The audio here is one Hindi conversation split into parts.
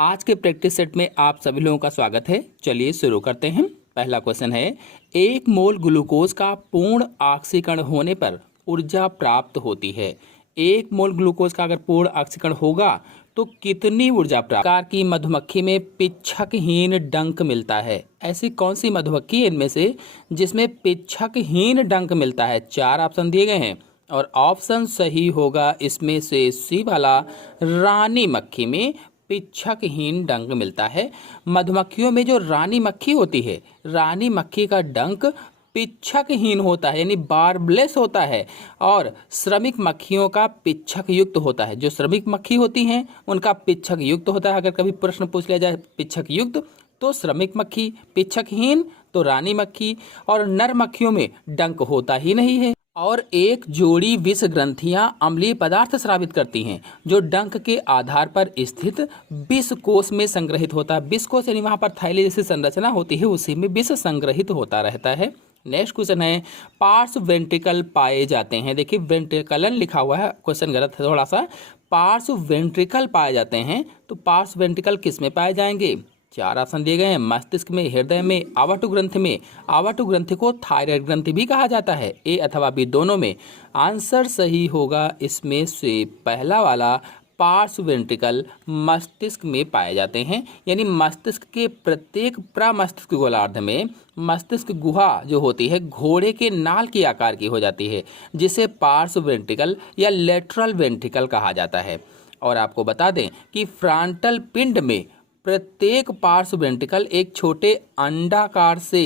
आज के प्रैक्टिस सेट में आप सभी लोगों का स्वागत है। चलिए शुरू करते हैं। पहला क्वेश्चन है, 1 मोल ग्लूकोज का पूर्ण ऑक्सीकरण होने पर ऊर्जा प्राप्त होती है। 1 मोल ग्लूकोज का अगर पूर्ण ऑक्सीकरण होगा तो कितनी ऊर्जा प्राप्त? प्रकार की मधुमक्खी में पिच्छकहीन डंक मिलता है। ऐसी कौन सी मधुमक्खी इनमें से जिसमें पिच्छकहीन डंक मिलता है? 4 ऑप्शन दिए गए हैं और ऑप्शन सही होगा इसमें से सी वाला, रानी मक्खी में पिच्छकहीन डंक मिलता है। मधुमक्खियों में जो रानी मक्खी होती है, रानी मक्खी का डंक पिच्छकहीन होता है यानी बार्बलेस होता है, और श्रमिक मक्खियों का पिच्छक युक्त होता है। जो श्रमिक मक्खी होती हैं उनका पिच्छक युक्त होता है। अगर कभी प्रश्न पूछ लिया जाए पिच्छक युक्त तो श्रमिक मक्खी, पिच्छकहीन तो रानी मक्खी, और नर मक्खियों में डंक होता ही नहीं है। और एक जोड़ी विष ग्रंथियां अम्लीय पदार्थ स्रावित करती हैं जो डंक के आधार पर स्थित विष कोश में संग्रहित होता है। विष कोश यानी वहां पर थैली जैसी संरचना होती है, उसी में विष संग्रहित होता रहता है। नेक्स्ट क्वेश्चन है, पार्श्व वेंट्रिकल पाए जाते हैं। देखिए वेंट्रिकलन लिखा हुआ है, क्वेश्चन गलत है थोड़ा सा। पार्श्व वेंट्रिकल पाए जाते हैं तो पार्श्व वेंट्रिकल किस में पाए जाएंगे? 4 ऑप्शन दिए गए हैं, मस्तिष्क में, हृदय में, आवर्त ग्रंथि में। आवर्त ग्रंथि को थायराइड ग्रंथि भी कहा जाता है, ए अथवा बी दोनों में। आंसर सही होगा इसमें से पहला वाला, पार्श्व वेंट्रिकल मस्तिष्क में पाए जाते हैं। यानी मस्तिष्क के प्रत्येक प्रमस्तिष्क गोलार्ध में मस्तिष्क गुहा जो होती है घोड़े के नाल के आकार की हो जाती है, जिसे पार्श्व वेंट्रिकल या लेटरल वेंट्रिकल कहा जाता है। और आपको बता दें कि फ्रंटल पिंड में प्रत्येक पार्श्व वेंट्रिकल एक छोटे अंडाकार से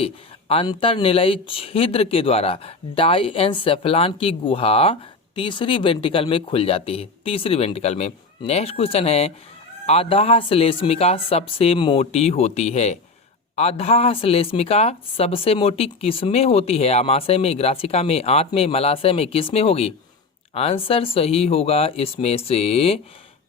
अंतर्निलयी छिद्र के द्वारा डाइएन्सेफलान की गुहा तीसरी वेंट्रिकल में खुल जाती है, तीसरी वेंट्रिकल में। नेक्स्ट क्वेश्चन है, आधाह श्लेष्मिका सबसे मोटी होती है। आधाह श्लेष्मिका सबसे मोटी किसमें होती है? आमाशय में, ग्रासिका में, आंत में, मलाशय में, किसमें होगी? आंसर सही होगा इसमें से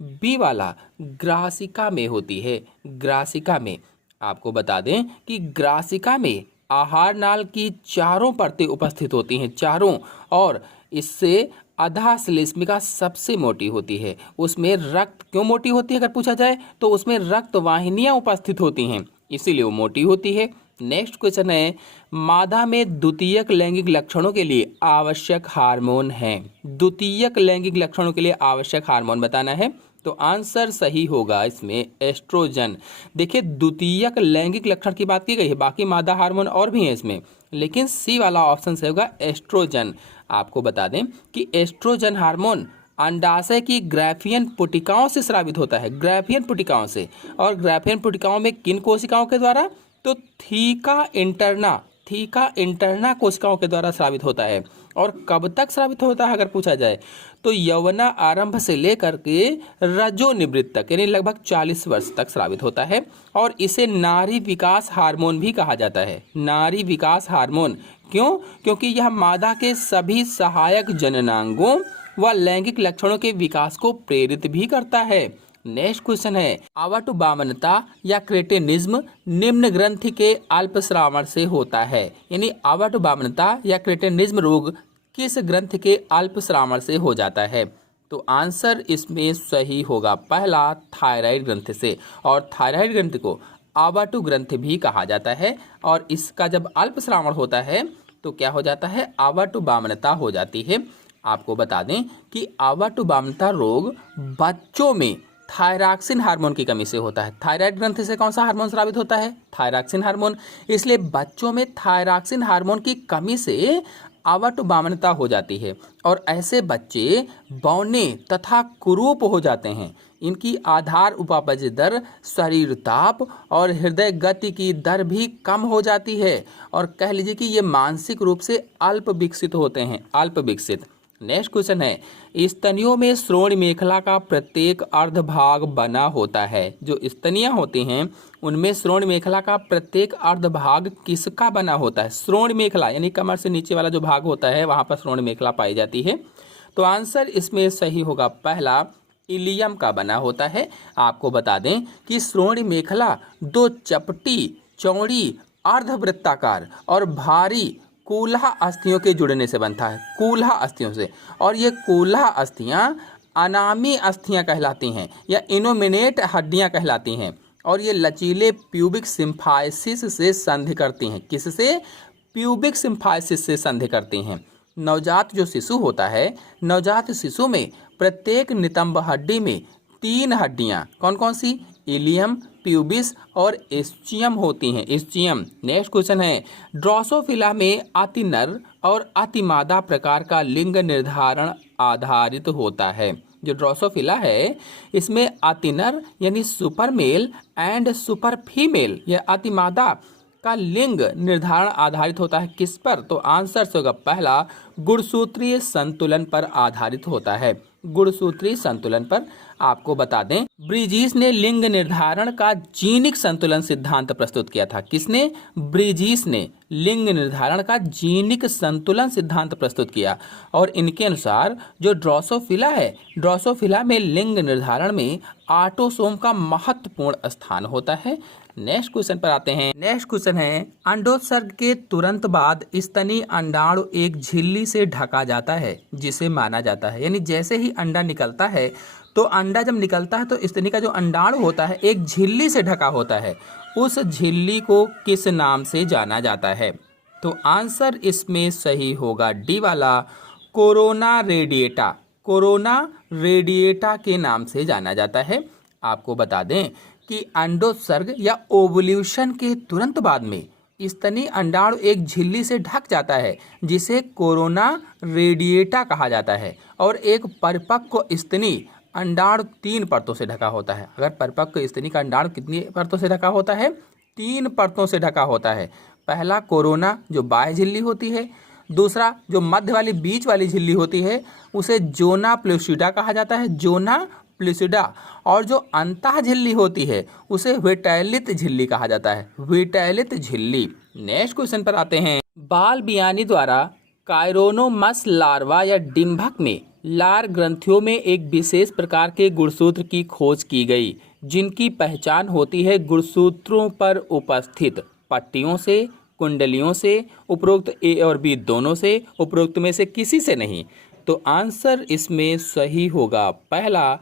बी वाला, ग्रासिका में होती है, ग्रासिका में। आपको बता दें कि ग्रासिका में आहार नाल की चारों परतें उपस्थित होती हैं, चारों, और इससे आधाह श्लेष्मिका सबसे मोटी होती है। उसमें रक्त क्यों मोटी होती है अगर पूछा जाए तो उसमें रक्त वाहिनियां उपस्थित होती हैं, इसीलिए वो मोटी होती है। नेक्स्ट क्वेश्चन है, मादा में द्वितीयक लैंगिक लक्षणों के लिए आवश्यक हार्मोन है। द्वितीयक लैंगिक लक्षणों के लिए आवश्यक हार्मोन बताना है, तो आंसर सही होगा इसमें एस्ट्रोजन। देखिए द्वितीयक लैंगिक लक्षण की बात की गई है, बाकी मादा हार्मोन और भी हैं इसमें, लेकिन सी वाला ऑप्शन सही होगा एस्ट्रोजन। आपको बता दें कि एस्ट्रोजन हार्मोन अंडाशय की ग्राफियन पुटिकाओं से स्रावित होता है, ग्राफियन पुटिकाओं से। और ग्राफियन पुटिकाओं में किन कोशिकाओं के द्वारा? तो थीका इंटरना कोशिकाओं के द्वारा स्रावित होता है। और कब तक स्रावित होता है अगर पूछा जाए तो यौवना आरंभ से लेकर के रजोनिवृत्त तक, यानी लगभग 40 वर्ष तक स्रावित होता है। और इसे नारी विकास हार्मोन भी कहा जाता है, नारी विकास हार्मोन। क्यों? क्योंकि यह मादा के सभी सहायक जननांगों व लैंगिक लक्षणों के विकास को प्रेरित भी करता है। नेक्स्ट क्वेश्चन है, अवटुबामनता या क्रेटेनिज्म निम्न ग्रंथि के अल्पस्रावण से होता है। यानी अवटुबामनता या क्रेटेनिज्म रोग किस ग्रंथि के अल्पस्रावण से हो जाता है? तो आंसर इसमें सही होगा पहला, थायराइड ग्रंथि से। और थायराइड ग्रंथि को अवटु ग्रंथि भी कहा जाता है, और इसका जब अल्पस्रावण होता है तो क्या हो जाता है? अवटुबामनता हो जाती है। आपको बता दें कि अवटुबामनता रोग बच्चों में थायरॉक्सिन हार्मोन की कमी से होता है। थायराइड ग्रंथि से कौन सा हार्मोन स्रावित होता है? Thyroxine hormone. इसलिए बच्चों में थायरॉक्सिन हार्मोन की कमी से अवटुबामनता हो जाती है, और ऐसे बच्चे बौने तथा कुरूप हो जाते हैं। इनकी आधार उपापचय दर, शरीर ताप और हृदय गति की दर भी कम हो जाती है, और कह लीजिए कि ये मानसिक रूप से अल्प विकसित होते हैं, अल्प विकसित। नेक्स्ट क्वेश्चन है, स्तनियों में श्रोण मेखला का प्रत्येक अर्धभाग बना होता है। जो स्तनियां होती हैं उनमें श्रोण मेखला का प्रत्येक अर्धभाग किसका बना होता है? श्रोण मेखला यानी कमर से नीचे वाला जो भाग होता है वहां पर श्रोण मेखला पाई जाती है। तो आंसर इसमें सही होगा पहला, इलियम का बना होता है। आपको बता दें कि श्रोण मेखला 2 चपटी, चौड़ी, अर्धवृत्ताकार और भारी कूल्हा अस्थियों के जुड़ने से बनता है, कूल्हा अस्थियों से। और ये कूल्हा अस्थियां अनामी अस्थियां कहलाती हैं या इनोमिनेट हड्डियां कहलाती हैं और ये लचीले प्यूबिक सिम्फाइसिस से संधि करती हैं। किससे? प्यूबिक सिम्फाइसिस से संधि करती हैं। नवजात जो शिशु होता है, नवजात शिशु में प्रत्येक नितंब हड्डी में 3 हड्डियां कौन कौन सी? इलियम, प्यूबिस और इस्चियम होती हैं। इस्चियम। नेक्स्ट क्वेश्चन है, ड्रोसोफिला में अति नर और अति मादा प्रकार का लिंग निर्धारण आधारित होता है। जो ड्रोसोफिला है इसमें अति नर यानी super male and super female या अति मादा का लिंग निर्धारण आधारित होता है। किस पर? तो आंसर से होगा पहला, गुणसूत्रीय संतुलन पर आधारित होता है। गुणसूत्रीय संतुलन पर। आपको बता दें, ब्रिजिस ने लिंग निर्धारण का जीनिक संतुलन सिद्धांत प्रस्तुत किया था। किसने? ब्रिजिस ने लिंग निर्धारण का जीनिक संतुलन सिद्धांत प्रस्तुत किया और इनके अनुसार जो ड्रोसोफिला है, ड्रोसोफिला में लिंग निर्धारण में ऑटोसोम का महत्वपूर्ण स्थान होता है। नेक्स्ट क्वेश्चन पर आते हैं। नेक्स्ट क्वेश्चन है, अंडोत्सर्ग के तुरंत बाद स्तनी अंडाणु एक झिल्ली से ढका जाता है जिसे माना जाता है, यानी जैसे ही अंडा निकलता है तो अंडा जब निकलता है तो स्तनी का जो अंडाणु होता है एक झिल्ली से ढका होता है। उस झिल्ली को किस नाम से जाना जाता है? तो आंसर इसमें सही होगा डी वाला, कोरोना रेडिएटा। कोरोना रेडिएटा के नाम से जाना जाता है। आपको बता दें कि अंडोत्सर्ग या ओवुल्यूशन के तुरंत बाद में स्तनी अंडाणु एक झिल्ली से ढक जाता है जिसे कोरोना रेडिएटा कहा जाता है और एक परिपक्व स्तनी अंडाणु 3 परतों से ढका होता है। अगर परिपक्व स्तनी का अंडाणु कितनी परतों से ढका होता है? 3 परतों से ढका होता है। पहला कोरोना जो बाह्य झिल्ली होती है, दूसरा जो मध्य वाली बीच वाली झिल्ली होती है उसे जोना प्लूसिडा कहा जाता है, जोना प्लूसिडा, और जो अंतः झिल्ली होती है उसे विटैलित झिल्ली कहा जाता है, विटैलित झिल्ली। नेक्स्ट क्वेश्चन पर आते हैं। बाल बियानी द्वारा कायरोनोमस लार्वा या डिंभक में लार ग्रंथियों में एक विशेष प्रकार के गुणसूत्र की खोज की गई जिनकी पहचान होती है गुणसूत्रों पर उपस्थित पट्टियों से, कुंडलियों से, उपरोक्त ए और बी दोनों से, उपरोक्त में से किसी से नहीं। तो आंसर इसमें सही होगा पहला,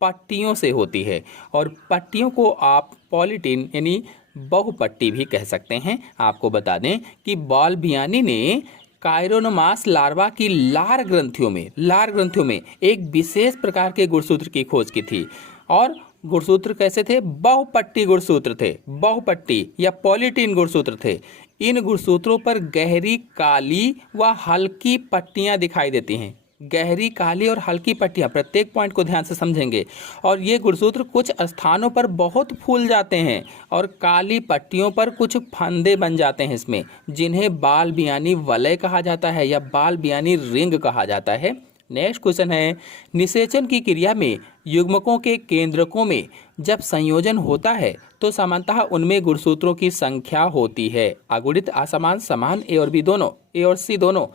पट्टियों से होती है और पट्टियों को आप पॉलीटिन यानी बहुपट्टी भी कह सकते हैं। आपको बता दें कि बाल बियानी ने कायरोनोमास लार्वा की लार ग्रंथियों में एक विशेष प्रकार के गुणसूत्र की खोज की थी और गुणसूत्र कैसे थे? बहुपट्टी गुणसूत्र थे, बहुपट्टी या पॉलीटिन गुणसूत्र थे। इन गुणसूत्रों पर गहरी काली व हल्की पट्टियां दिखाई देती हैं। गहरी काली और हल्की पट्टियां, प्रत्येक पॉइंट को ध्यान से समझेंगे। और ये गुणसूत्र कुछ स्थानों पर बहुत फूल जाते हैं और काली पट्टियों पर कुछ फंदे बन जाते हैं इसमें, जिन्हें बाल बियानी वलय कहा जाता है या बाल बियानी रिंग कहा जाता है। नेक्स्ट क्वेश्चन है, निषेचन की क्रिया में युग्मकों के केंद्रकों में जब संयोजन होता है तो सामान्यतः उनमें गुणसूत्रों की संख्या होती है अगुणित, असमान, समान, ए और बी दोनों, ए और सी दोनों।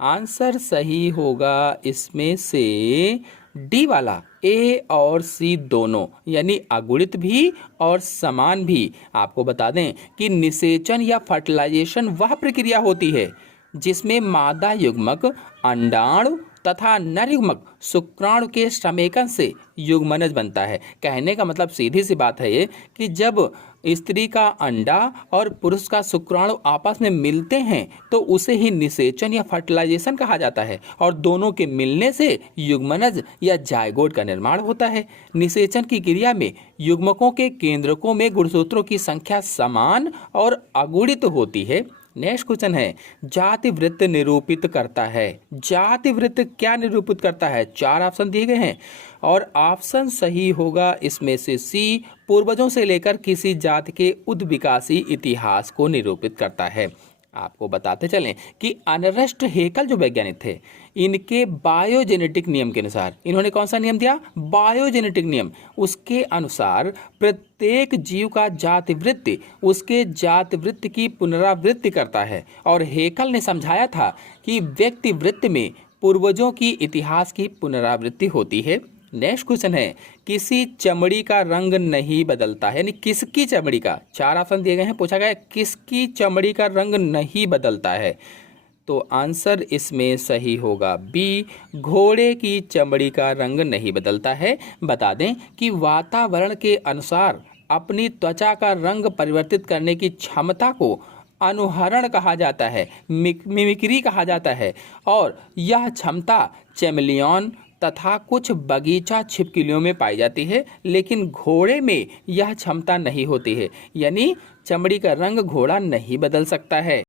आंसर सही होगा इसमें से डी वाला, ए और सी दोनों, यानी अगुणित भी और समान भी। आपको बता दें कि निषेचन या फर्टिलाइजेशन वह प्रक्रिया होती है जिसमें मादा युग्मक अंडाणु तथा नर युग्मक शुक्राणु के समेकन से युग्मनज बनता है। कहने का मतलब सीधी सी बात है ये कि जब स्त्री का अंडा और पुरुष का शुक्राणु आपस में मिलते हैं तो उसे ही निषेचन या फर्टिलाइजेशन कहा जाता है और दोनों के मिलने से युग्मनज या जायगोट का निर्माण होता है। निषेचन की क्रिया में युग्मकों के केंद्रकों में गुणसूत्रों की संख्या समान और अगुणित होती है। नेक्स्ट क्वेश्चन है, जाति वृत्त निरूपित करता है। जाति वृत्त क्या निरूपित करता है? 4 ऑप्शन दिए गए हैं और ऑप्शन सही होगा इसमें से सी, पूर्वजों से लेकर किसी जाति के उद्विकासी इतिहास को निरूपित करता है। आपको बताते चलें कि अर्नेस्ट हेकल जो वैज्ञानिक थे, इनके बायोजेनेटिक नियम के अनुसार, इन्होंने कौन सा नियम दिया? बायोजेनेटिक नियम। उसके अनुसार प्रत्येक जीव का जाति वृत्ति उसके जाति वृत्ति की पुनरावृत्ति करता है और हेकल ने समझाया था कि व्यक्ति वृत्ति में पूर्वजों की इतिहास की पुनरावृत्ति होती है। नेक्स्ट क्वेश्चन है, किसी चमड़ी का रंग नहीं बदलता है, यानी किसकी चमड़ी का, 4 ऑप्शन दिए गए हैं, पूछा गया किसकी चमड़ी का रंग नहीं बदलता है। तो आंसर इसमें सही होगा बी, घोड़े की चमड़ी का रंग नहीं बदलता है। बता दें कि वातावरण के अनुसार अपनी त्वचा का रंग परिवर्तित करने की क्षमता को अनुहरण कहा जाता है, मिमिक्री कहा जाता है, और यह क्षमता चैमेलियन तथा कुछ बगीचा छिपकलियों में पाई जाती है, लेकिन घोड़े में यह क्षमता नहीं होती है, यानी चमड़ी का रंग घोड़ा नहीं बदल सकता है।